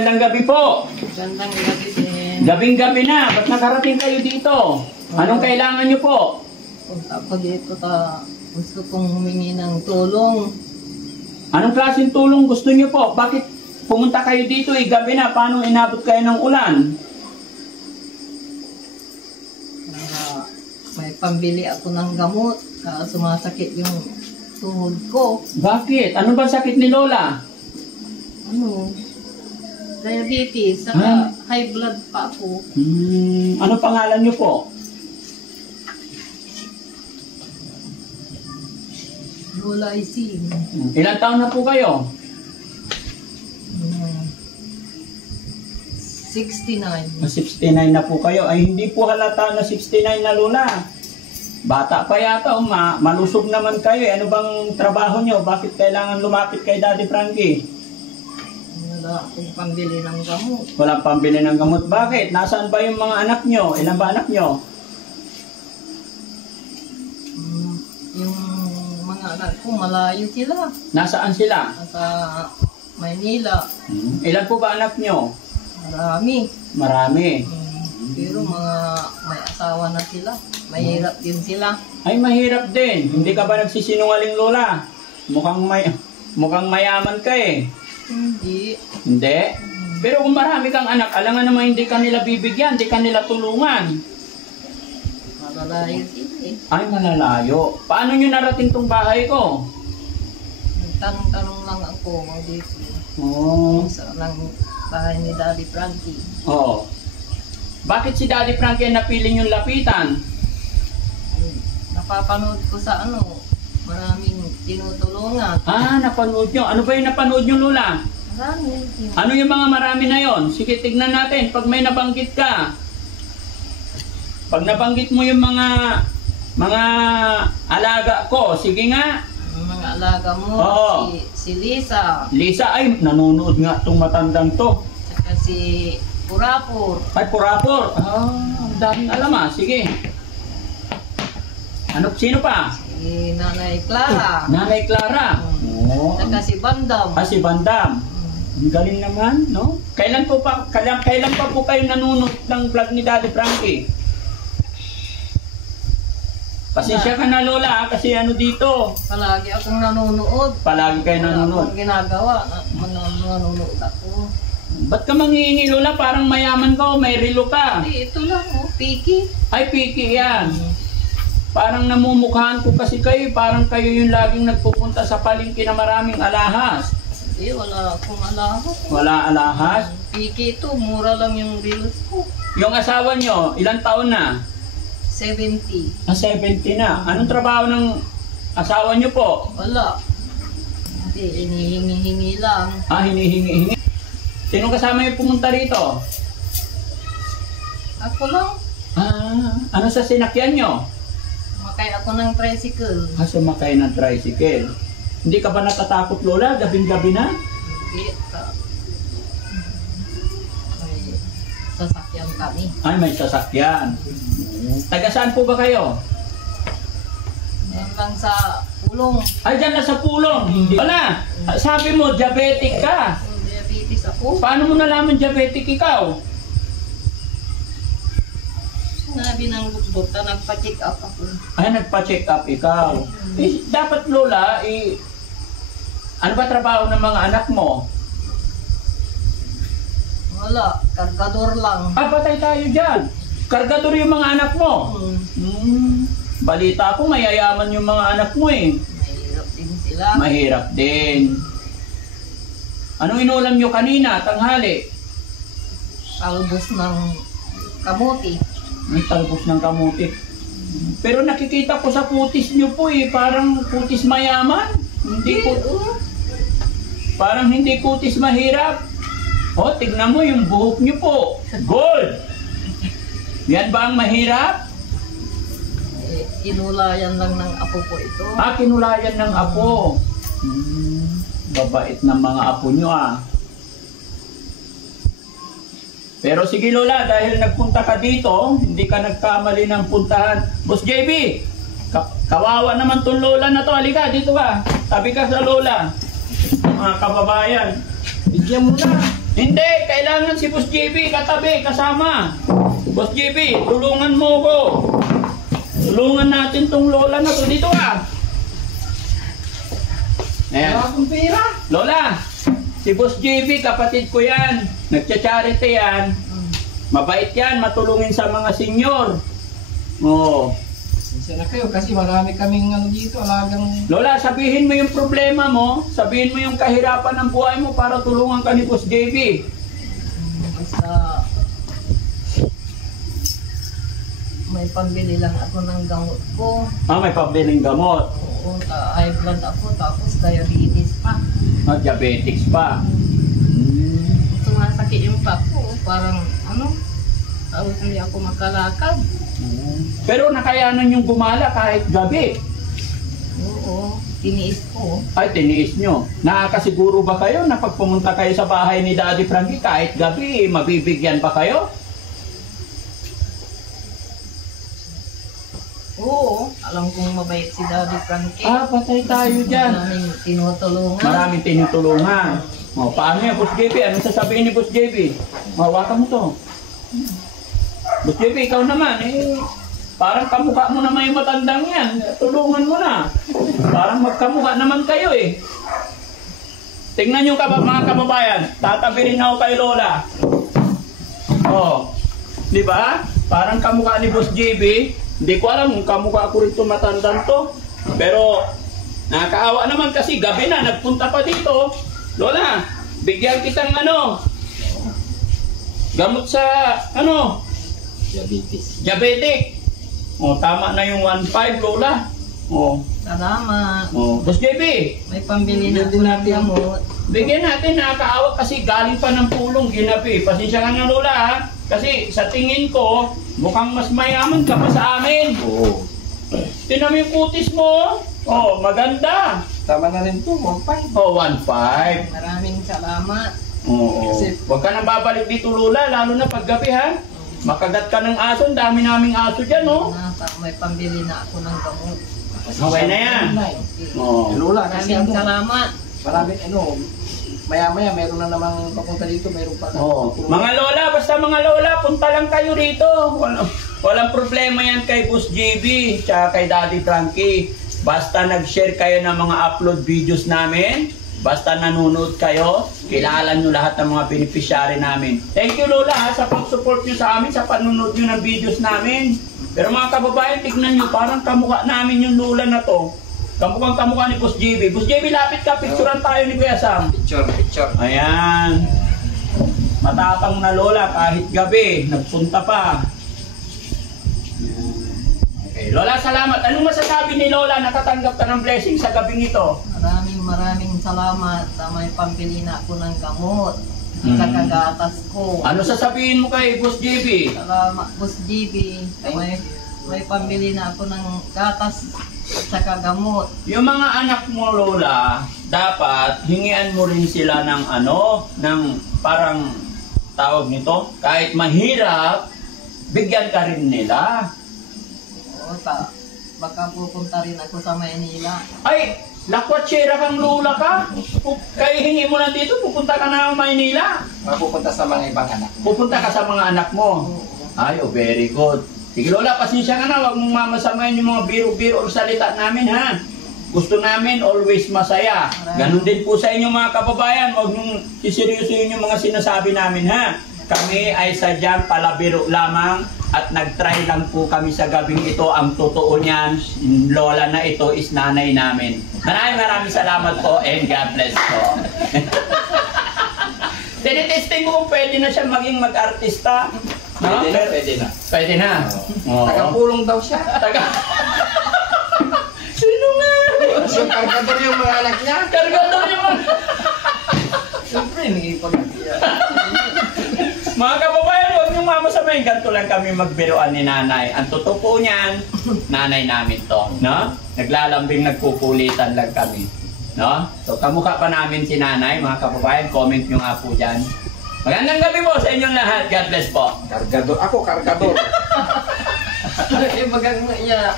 Magandang gabi po. Magandang gabi din. Gabing-gabi na. Ba't nakarating kayo dito? Anong kailangan nyo po? Punta ko dito gusto kong humingi ng tulong. Anong klaseng tulong gusto nyo po? Bakit pumunta kayo dito gabi na? Paano inabot kayo ng ulan? May pambili ako ng gamot. Sumasakit yung tuhod ko. Bakit? Ano ba sakit ni Lola? Diabetes. Saka high blood pa ako. Ano pangalan nyo po? Lola Ising. Ilang taon na po kayo? 69. 69 na po kayo. Ay hindi po halata na 69 na Lola. Bata pa yata. Malusog naman kayo. Ano bang trabaho nyo? Bakit kailangan lumapit kay Daddy Frankie? Wala akong pambili ng gamot. Walang pambili ng gamot. Bakit? Nasaan ba yung mga anak nyo? Ilan ba anak nyo? Yung mga anak ko, malayo sila. Nasaan sila? Sa Maynila. Ilan po ba anak nyo? Marami. Marami. Pero may asawa na sila. Mahirap din sila. Ay, mahirap din. Hindi ka ba nagsisinungaling, Lola? Mukhang mayaman ka eh. Hindi. Hindi? Pero kung marami kang anak, alangan naman hindi ka nila bibigyan, hindi ka nila tulungan. Malalayo sila eh. Ay, malalayo. Paano nyo narating tong bahay ko? Tanong-tanong lang ako dito. Sa bahay ni Daddy Frankie. Oo. Bakit si Daddy Frankie napili yung lapitan? Napapanood ko sa maraming tinutulungan. Napanood nyo. Ano ba yung napanood nyo, Lola? Marami. Ano yung mga marami na yon? Sige, tignan natin. Pag may nabanggit ka. Pag nabanggit mo yung mga alaga ko, sige nga. Ang mga alaga mo, si Lisa. Lisa, ay, nanonood nga itong matandang to. Saka si Purapur. Ay, Purapur. Ang daming alam Sige. Sino pa? Si Nanay Clara. Nanay Clara. Saka si Bandam. Si Bandam. Ang galing naman, no? Kailan pa po kayo nanonood ng vlog ni Daddy Frankie? Pasensya ka na, Lola, kasi dito. Palagi akong nanonood. Palagi kayo nanonood. Wala akong ginagawa. Nanonood ako. Ba't ka manghihingi, Lola? Parang mayaman ka o may relo ka. Hindi, ito lang, piki. Ay, piki yan. Parang namumukhaan ko kasi kayo. Parang kayo yung laging nagpupunta sa palengke na maraming alahas. Hindi, wala akong alahas. Wala alahas? Piki ito, mura lang yung reels ko. Yung asawa nyo, ilang taon na? 70. 70 na. Anong trabaho ng asawa nyo po? Wala. Hindi, hinihingi lang. Hinihingi. Sino kasama yung pumunta rito? Ako lang. Ano sa sinakyan nyo? Sumakay ako ng tricycle. Sumakay ng tricycle. Hindi ka ba natatakot, Lola? Gabing-gabi na? Hindi. May sasakyan kami. Ay, may sasakyan. Taga saan po ba kayo? Yan lang sa Pulong. Ay, dyan na sa Pulong. Wala. Sabi mo, diabetic ka. Diabetes ako. Paano mo nalaman diabetic ikaw? Sinabi ng doktor, nagpa-check up ako. Ay, nagpa-check up ikaw. Dapat, Lola, ano ba trabaho ng mga anak mo? Wala, kargador lang. Patay tayo dyan. Kargador yung mga anak mo. Balita ko, mayayaman yung mga anak mo eh. Mahirap din sila. Mahirap din. Anong inulam nyo kanina, tanghali? Talbos ng kamuti. May talbos ng kamuti. Pero nakikita ko sa putis nyo po parang putis mayaman. Parang hindi putis mahirap. Tignan mo yung buhok nyo po. Gold! Yan ba ang mahirap? Kinulayan lang ng apo ko ito. Kinulayan ng apo. Babait ng mga apo nyo Pero sige, Lola, dahil nagpunta ka dito, hindi ka nagkamali ng puntahan. Boss JB, kawawa naman tong Lola na to. Halika, dito ka. Tabi ka sa Lola. Mga kababayan. Bigyan mo na. Hindi, kailangan si Boss JB katabi, kasama. Boss JB, tulungan mo ko. Tulungan natin tong lola na to. Dito ka. Ayan. Wala akong pera. Lola, si Boss JB, kapatid ko yan. Nagcha-charity yan. Mabait yan, matulungin sa mga senior. Oo. Isa na kayo kasi marami kaming ano dito, alagang... Lola, sabihin mo yung problema mo, sabihin mo yung kahirapan ng buhay mo para tulungan ka ni Boss JB. Basta may pambili lang ako ng gamot ko. May pabiling gamot. Oo, high blood ako, tapos diabetes pa. Diabetics pa. Sumasakit yung pap ko, parang tapos hindi ako makalakad. Pero nakayanan yung gumala kahit gabi. Oo, tiniis ko. Ay, tiniis nyo. Nakakasiguro ba kayo na pag pumunta kayo sa bahay ni Daddy Frankie kahit gabi, mabibigyan pa kayo? Oo, alam kong mabait si Daddy Frankie. Patay tayo dyan. Maraming tinutulungan. Maraming tinutulungan. Paano yan, Boss JB? Anong sasabihin ni Boss JB? Mahawakan mo to. Boss JB, ikaw naman, parang kamukha mo naman yung matandang yan. Tulungan mo na. Parang magkamukha naman kayo eh. Tingnan nyo mga kababayan. Tatabi rin ako kay Lola. Di ba? Parang kamukha ni Boss JB. Hindi ko alam kung kamukha ko rito matandang to. Pero nakakaawa naman kasi gabi na nagpunta pa dito. Lola, bigyan kitang gamot sa Diabetes. diabetic. Tama na yung 1.5, Lola. Salamat. Boss JB, May pambili na ako ng gamot. bigyan natin, nakakaawa kasi galing pa ng pulong ginabi. Pasensya ka na, Lola, ha? Kasi sa tingin ko, mukhang mas mayaman ka pa sa amin. Oo. Tinan mo yung kutis mo. Maganda. Tama na rin po, 1.5. 1.5. Maraming salamat. Oo. Huwag ka nang babalik dito, Lola, lalo na paggabi, ha? Makagat ka ng aso, ang dami naming aso dyan, May pambili na ako ng gamot. Okay na yan. Lola, kasi Maraming salamat. marami, maya-maya meron na namang papunta dito, meron pa. Mga lola, basta mga lola, punta lang kayo rito. Walang problema yan kay Boss JB, tsaka kay Daddy Frankie. Basta nag-share kayo ng mga upload videos namin, basta nanonood kayo, kilala nyo lahat ng mga beneficiary namin. Thank you, Lola, sa pag-support nyo sa amin, sa panonood nyo ng videos namin. Pero mga kababayan, tignan nyo, parang kamukha namin yung Lola na to. Kamukha ni Boss JB. Boss JB, lapit ka, picturean tayo ni Kuya Sam. Picture. Ayan. Matapang na Lola, kahit gabi, nagpunta pa. Okay, Lola, salamat. Anong masasabi ni Lola, nakatanggap ka ng blessing sa gabing ito? Maraming salamat. May pambili na ako ng gamot. Sa kagatas ko. Ano sasabihin mo kay Boss JB? Salamat, Boss GB. May pambili na ako ng gatas sa kagamot. Yung mga anak mo, Lola, dapat hingian mo rin sila ng ng parang tawag nito, kahit mahirap, bigyan ka rin nila. Baka pupunta rin ako sa Maynila. Ay, lakwatsera kang Lola ka. Kaya hingi mo lang dito, pupunta ka na ng Maynila. Mapupunta sa mga ibang anak. Pupunta ka sa mga anak mo. Ay, very good. Sige Lola, pasensya ka na, huwag mong mamasamayan yung mga biro-biro o salita namin, ha? Gusto namin always masaya. Ganon din po sa inyo mga kababayan, huwag nyung iseryosohin yung mga sinasabi namin, ha? Kami ay sadyang palabiro lamang at nag-try lang po kami sa gabing ito. Ang totoo niyan, Lola na ito is nanay namin. Maraming salamat po and God bless po. Tinitesting ko kung pwede na siya maging mag-artista. No? Pwede na. Pwede na. Oo. Tagapulong daw siya. Sino nga? Yung kargador yung mga anak niya. Kargador yung mga... Siyempre, nagipag-iya. Mga kababayan, huwag niyong mamasamayin. Ganito lang kami magbiruan ni nanay. Ang totoo po niyan, nanay namin to. No? Naglalambing, nagkukulitan lang kami. No? So, kamukha pa namin si nanay. Mga kababayan, comment nyo nga po dyan. Magandang gabi po sa inyong lahat. God bless po. Kargador. Ako, kargador. Ibagang iya.